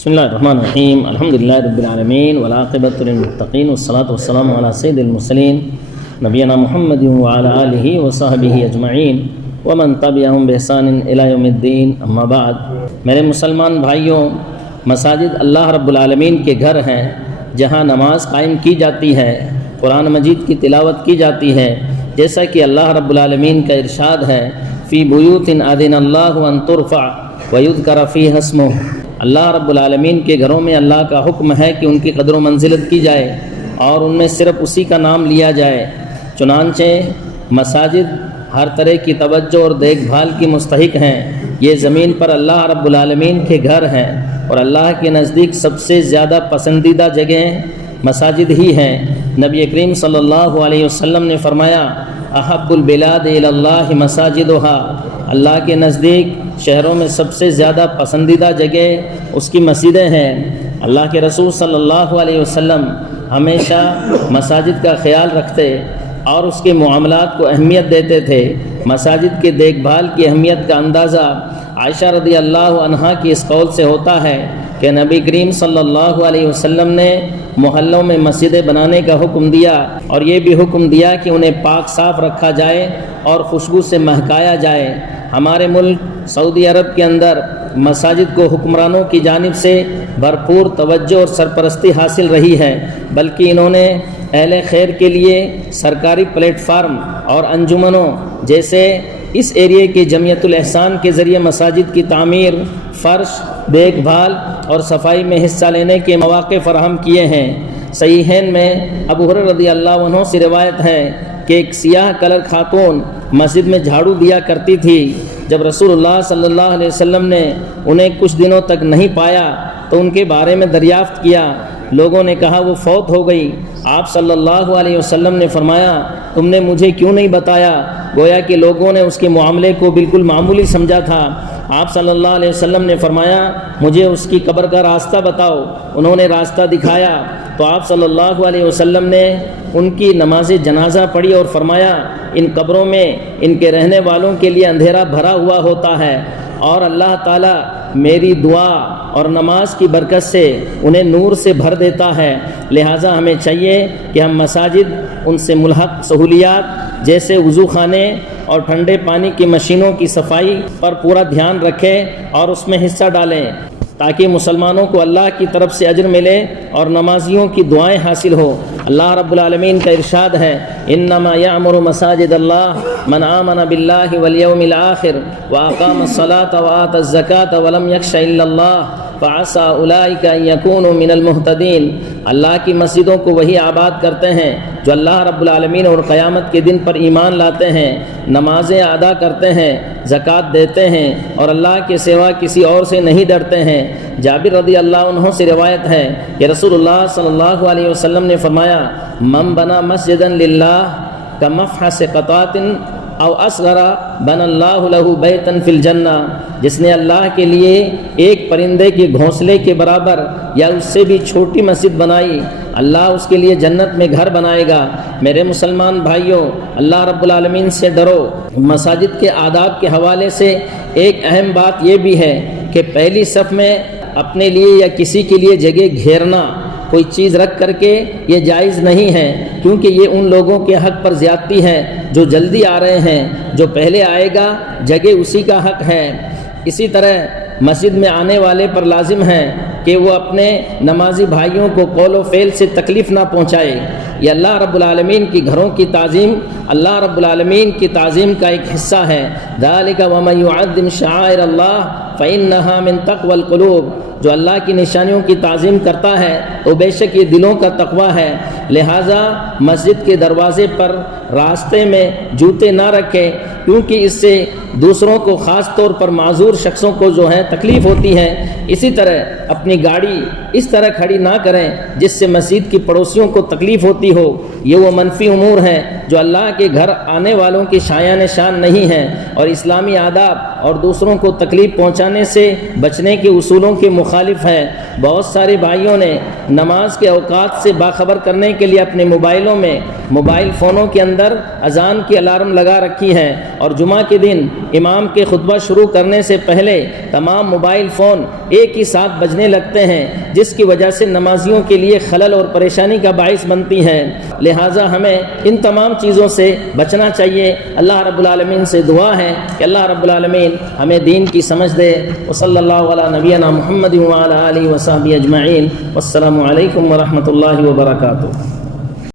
بسم اللہ الرحمن الرحیم الحمد للہ رب العالمین والعاقبۃ للمتقین والصلاۃ والسلام علی سید المرسلین نبینا محمد وعلی آلہ وصحبہ اجمعین ومن تبعہم بإحسان الی یوم الدین اما بعد۔ میرے مسلمان بھائیوں، مساجد اللہ رب العالمین کے گھر ہیں جہاں نماز قائم کی جاتی ہے، قرآن مجید کی تلاوت کی جاتی ہے، جیسا کہ اللہ رب العالمین کا ارشاد ہے فی بیوت اذن اللہ ان ترفع ویذکر فیہا اسمہ۔ اللہ رب العالمین کے گھروں میں اللہ کا حکم ہے کہ ان کی قدر و منزلت کی جائے اور ان میں صرف اسی کا نام لیا جائے۔ چنانچہ مساجد ہر طرح کی توجہ اور دیکھ بھال کی مستحق ہیں۔ یہ زمین پر اللہ رب العالمین کے گھر ہیں اور اللہ کے نزدیک سب سے زیادہ پسندیدہ جگہیں مساجد ہی ہیں۔ نبی کریم صلی اللہ علیہ وسلم نے فرمایا احب البلاد الی اللہ مساجدہا، اللہ کے نزدیک شہروں میں سب سے زیادہ پسندیدہ جگہ اس کی مسجدیں ہیں۔ اللہ کے رسول صلی اللہ علیہ وسلم ہمیشہ مساجد کا خیال رکھتے اور اس کے معاملات کو اہمیت دیتے تھے۔ مساجد کے دیکھ بھال کی اہمیت کا اندازہ عائشہ رضی اللہ عنہا کی اس قول سے ہوتا ہے کہ نبی کریم صلی اللہ علیہ وسلم نے محلوں میں مسجدیں بنانے کا حکم دیا اور یہ بھی حکم دیا کہ انہیں پاک صاف رکھا جائے اور خوشبو سے مہکایا جائے۔ ہمارے ملک سعودی عرب کے اندر مساجد کو حکمرانوں کی جانب سے بھرپور توجہ اور سرپرستی حاصل رہی ہے، بلکہ انہوں نے اہل خیر کے لیے سرکاری پلیٹ فارم اور انجمنوں جیسے اس ایریے کی جمعیت الاحسان کے ذریعے مساجد کی تعمیر، فرش، دیکھ بھال اور صفائی میں حصہ لینے کے مواقع فراہم کیے ہیں۔ صحیحین میں ابو ہریرہ رضی اللہ عنہ سے روایت ہے کہ ایک سیاہ کلر خاتون مسجد میں جھاڑو دیا کرتی تھی۔ جب رسول اللہ صلی اللہ علیہ وسلم نے انہیں کچھ دنوں تک نہیں پایا تو ان کے بارے میں دریافت کیا۔ لوگوں نے کہا وہ فوت ہو گئی۔ آپ صلی اللہ علیہ وسلم نے فرمایا تم نے مجھے کیوں نہیں بتایا؟ گویا کہ لوگوں نے اس کے معاملے کو بالکل معمولی سمجھا تھا۔ آپ صلی اللہ علیہ وسلم نے فرمایا مجھے اس کی قبر کا راستہ بتاؤ۔ انہوں نے راستہ دکھایا تو آپ صلی اللہ علیہ وسلم نے ان کی نماز جنازہ پڑھی اور فرمایا ان قبروں میں ان کے رہنے والوں کے لیے اندھیرا بھرا ہوا ہوتا ہے اور اللہ تعالیٰ میری دعا اور نماز کی برکت سے انہیں نور سے بھر دیتا ہے۔ لہٰذا ہمیں چاہیے کہ ہم مساجد ان سے ملحق سہولیات جیسے وضو خانے اور ٹھنڈے پانی کی مشینوں کی صفائی پر پورا دھیان رکھیں اور اس میں حصہ ڈالیں تاکہ مسلمانوں کو اللہ کی طرف سے اجر ملے اور نمازیوں کی دعائیں حاصل ہو۔ اللہ رب العالمین کا ارشاد ہے انما یعمر مساجد اللہ من آمن باللہ والیوم الآخر واقام الصلاة وآتى الزکاة ولم یخش الا اللہ فعسى اولئک ان یکونوا من المہتدین۔ اللہ کی مسجدوں کو وہی آباد کرتے ہیں جو اللہ رب العالمین اور قیامت کے دن پر ایمان لاتے ہیں، نمازیں ادا کرتے ہیں، زکوٰۃ دیتے ہیں اور اللہ کے سوا کسی اور سے نہیں ڈرتے ہیں۔ جابر رضی اللہ عنہ سے روایت ہے کہ رسول اللہ صلی اللہ علیہ وسلم نے فرمایا من بنا مسجدا للہ کمفحص قطعۃ او اصغر بنى اللہ له بیتا فی الجنہ، جس نے اللہ کے لیے ایک پرندے کے گھونسلے کے برابر یا اس سے بھی چھوٹی مسجد بنائی، اللہ اس کے لیے جنت میں گھر بنائے گا۔ میرے مسلمان بھائیوں، اللہ رب العالمین سے ڈرو۔ مساجد کے آداب کے حوالے سے ایک اہم بات یہ بھی ہے کہ پہلی صف میں اپنے لیے یا کسی کے لیے جگہ گھیرنا، کوئی چیز رکھ کر کے یہ جائز نہیں ہے، کیونکہ یہ ان لوگوں کے حق پر زیادتی ہے جو جلدی آ رہے ہیں۔ جو پہلے آئے گا جگہ اسی کا حق ہے۔ اسی طرح مسجد میں آنے والے پر لازم ہے کہ وہ اپنے نمازی بھائیوں کو قول و فعل سے تکلیف نہ پہنچائے۔ یہ اللہ رب العالمین کی گھروں کی تعظیم، اللہ رب العالمین کی تعظیم کا ایک حصہ ہے۔ ذالک ومن یعظم شعائر اللہ فإنہا من تقوی القلوب، جو اللہ کی نشانیوں کی تعظیم کرتا ہے تو بے شک یہ دلوں کا تقوی ہے۔ لہٰذا مسجد کے دروازے پر راستے میں جوتے نہ رکھیں، کیونکہ اس سے دوسروں کو خاص طور پر معذور شخصوں کو جو ہے تکلیف ہوتی ہے۔ اسی طرح اپنی گاڑی اس طرح کھڑی نہ کریں جس سے مسجد کی پڑوسیوں کو تکلیف ہوتی ہو۔ یہ وہ منفی امور ہیں جو اللہ کے گھر آنے والوں کی شایان شان نہیں ہیں اور اسلامی آداب اور دوسروں کو تکلیف پہنچانے سے بچنے کے اصولوں کے مخالف ہے۔ بہت سارے بھائیوں نے نماز کے اوقات سے باخبر کرنے کے لیے اپنے موبائلوں میں موبائل فونوں کے اندر اذان کی الارم لگا رکھی ہے، اور جمعہ کے دن امام کے خطبہ شروع کرنے سے پہلے تمام موبائل فون ایک ہی ساتھ بجنے لگتے ہیں، جس کی وجہ سے نمازیوں کے لیے خلل اور پریشانی کا باعث بنتی ہے۔ لہٰذا ہمیں ان تمام چیزوں سے بچنا چاہیے۔ اللہ رب العالمین سے دعا ہے کہ اللہ رب العالمین ہمیں دین کی سمجھ دے۔ وصلی اللہ علی نبینا محمد وعلی آلہ وصحبہ اجمعین۔ والسلام علیکم ورحمۃ اللہ وبرکاتہ۔